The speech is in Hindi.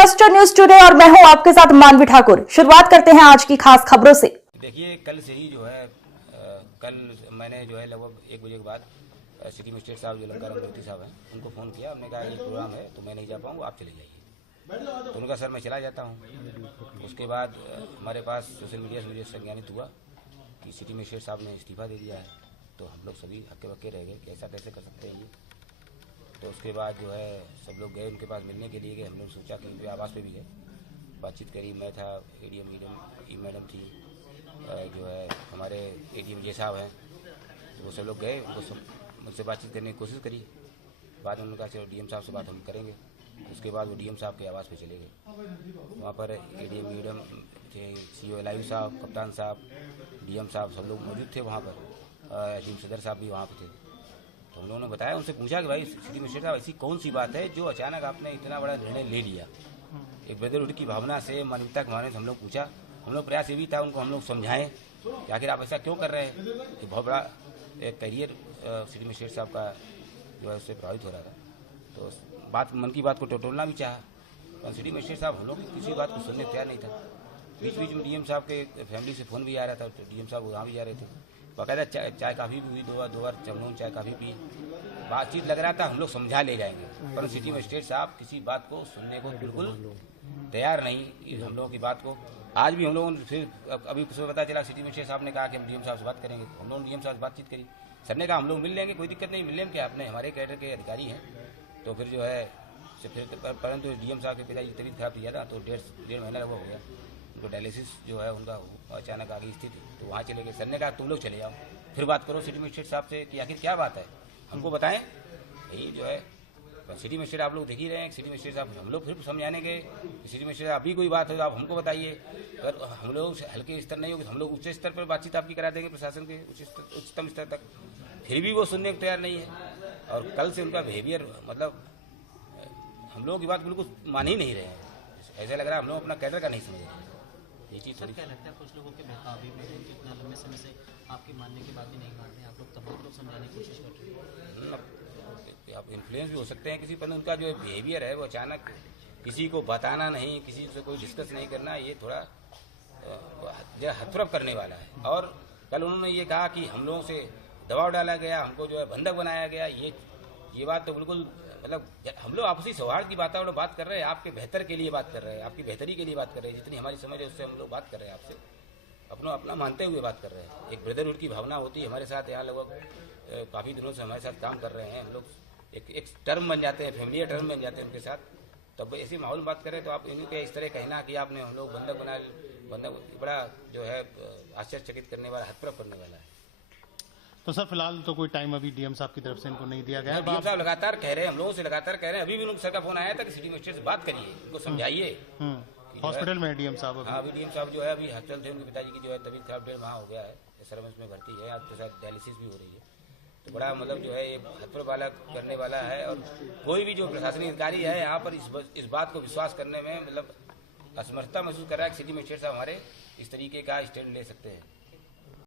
क्लस्टर न्यूज टुडे और मैं हूं आपके साथ मानवी ठाकुर। शुरुआत करते हैं आज की खास खबरों से। देखिए, कल से ही जो है कल मैंने जो है लगभग 1 बजे के बाद सिटी मजिस्ट्रेट साहब जो लंका रमोती साहब हैं उनको फ़ोन किया। हमने कहा ये प्रोग्राम है तो मैं नहीं जा पाऊँगा, आप चले जाइए। तो उनका सर मैं चला जाता हूँ। उसके बाद हमारे पास सोशल मीडिया से मुझे संज्ञानित हुआ कि सिटी मजिस्ट्रेट साहब ने इस्तीफा दे दिया है। तो हम लोग सभी हक्के बक्के रह गए कि ऐसा कैसे कर सकते हैं ये। तो उसके बाद जो है सब लोग गए उनके पास मिलने के लिए गए। हम लोग सोचा कि उनके आवास पे भी है, बातचीत करी। मैं था, एडीएम मैडम थी, जो है हमारे एडीएम जे साहब हैं, वो सब लोग गए। उनको सब मुझसे बातचीत करने की कोशिश करी। बाद में उन्होंने कहा चलो डीएम साहब से बात हम करेंगे। उसके बाद वो डीएम साहब के आवास पे चले गए। वहाँ पर एडीएम मैडम थे, सीओ लाइव साहब, कप्तान साहब, डीएम साहब सब लोग मौजूद थे वहाँ पर। अजीम सदर साहब भी वहाँ पर थे। तो हम लोगों ने बताया, उनसे पूछा कि भाई सिटी मजिस्ट्रेट साहब ऐसी कौन सी बात है जो अचानक आपने इतना बड़ा निर्णय ले लिया। एक ब्रदरहुड की भावना से, मानवता की भावना से हम लोग पूछा। हम लोग प्रयास ये भी था उनको हम लोग समझाएं कि आखिर आप ऐसा क्यों कर रहे हैं। कि बहुत बड़ा एक करियर सिटी मजिस्ट्रेट साहब का जो है उससे प्रभावित हो रहा था। तो बात मन की बात को टटोलना भी चाहा, पर सिटी मजिस्ट्रेट साहब हम लोग किसी बात को सुनने तैयार नहीं था। बीच बीच में डीएम साहब के फैमिली से फ़ोन भी आ रहा था, तो डीएम साहब वहाँ भी जा रहे थे। बाकायदा चाय काफ़ी भी हुई, दो बार चमनों चाय काफ़ी पी, बातचीत लग रहा था हम लोग समझा ले जाएंगे। पर सिटी मजिस्ट्रेट साहब किसी बात को सुनने को बिल्कुल तैयार नहीं। हम लोगों की बात को आज भी हम लोगों ने फिर अभी सुबह पता चला सिटी मजिस्ट्रेट साहब ने कहा कि हम डीएम साहब से बात करेंगे। हम लोगों ने डीएम साहब से बातचीत करी। सर ने कहा हम लोग मिल लेंगे, कोई दिक्कत नहीं, मिल लेंगे क्या, अपने हमारे कैडर के अधिकारी हैं। तो फिर जो है फिर परंतु डीएम साहब के पिताजी की तबीयत खराब थी ज़्यादा, तो डेढ़ महीना लगभग हो गया। उनको डायलिसिस जो है उनका अचानक आ गई स्थिति, तो वहाँ चले गए। सर ने कहा तुम लोग चले जाओ, फिर बात करो सिटी मजिस्ट्रेट साहब से कि आखिर क्या बात है, हमको बताएं। यही जो है सिटी मजिस्ट्रेट आप लोग देख ही रहे हैं। सिटी मजिस्ट्रेट साहब हम लोग फिर समझाने के सिटी मजिस्ट्रेट अभी कोई बात हो तो आप हमको बताइए। अगर हम लोग हल्के स्तर नहीं होगी हम लोग उच्च स्तर पर बातचीत आपकी करा देंगे, प्रशासन के उच्चतम स्तर तक। फिर भी वो सुनने को तैयार नहीं है। और कल से उनका बिहेवियर मतलब हम लोगों की बात बिल्कुल मान ही नहीं रहे हैं। ऐसा लग रहा है हम लोग अपना कैडर का नहीं समझ रहे। ये चीज़ थोड़ी क्या लगता है कुछ लोगों के बेताबी में इतना लंबे समय से आपकी मानने की बात ही नहीं मान रहे, आप लोग तमाम लोग समझाने की कोशिश कर रहे हैं। आप इन्फ्लुएंस भी हो सकते हैं किसी पर। उनका जो बिहेवियर है वो अचानक किसी को बताना नहीं, किसी से कोई डिस्कस नहीं करना, ये थोड़ा जो हथरफ करने वाला है। और कल उन्होंने ये कहा कि हम लोगों से दबाव डाला गया, हमको जो है बंधक बनाया गया। ये बात तो बिल्कुल मतलब हम लोग आपसी सौहार्द की वातावरण बात कर रहे हैं, आपके बेहतर के लिए बात कर रहे हैं, आपकी बेहतरी के लिए बात कर रहे हैं। जितनी हमारी समझ है उससे हम लोग बात कर रहे हैं, आपसे अपना मानते हुए बात कर रहे हैं। एक ब्रदरहुड की भावना होती है हमारे साथ। यहाँ लगभग काफ़ी दिनों से हमारे साथ काम कर रहे हैं। हम लोग एक टर्म बन जाते हैं, फैमिली टर्म बन जाते हैं उनके साथ। तब ऐसे माहौल में बात करें तो आप इनके इस तरह कहना कि आपने हम लोग बंधक बड़ा जो है आश्चर्यचकित करने वाला, हतप्रभ करने वाला है। तो सर फिलहाल तो कोई टाइम अभी डीएम साहब की तरफ से इनको नहीं दिया गया है। डीएम साहब लगातार कह रहे हैं, हम लोगों से लगातार कह रहे हैं। अभी भी उनको सर का फोन आया था कि सिटी मजिस्ट्रेट से बात करिए, उनको समझाइए। हॉस्पिटल में डीएम साहब? हाँ, अभी डीएम साहब जो है अभी हॉस्पिटल थे। उनके पिताजी की जो है तबीयत खराब, 1.5 माह हो गया है, SRMS में भर्ती है। आपके साथ डायलिसिस भी हो रही है। तो बड़ा मतलब जो है ये हतप्रभ वाला करने वाला है। और कोई भी जो प्रशासनिक अधिकारी है यहाँ पर इस बात को विश्वास करने में मतलब असमर्थता महसूस कर रहा है कि सिटी मजिस्ट्रेट साहब हमारे इस तरीके का स्टैंड ले सकते हैं।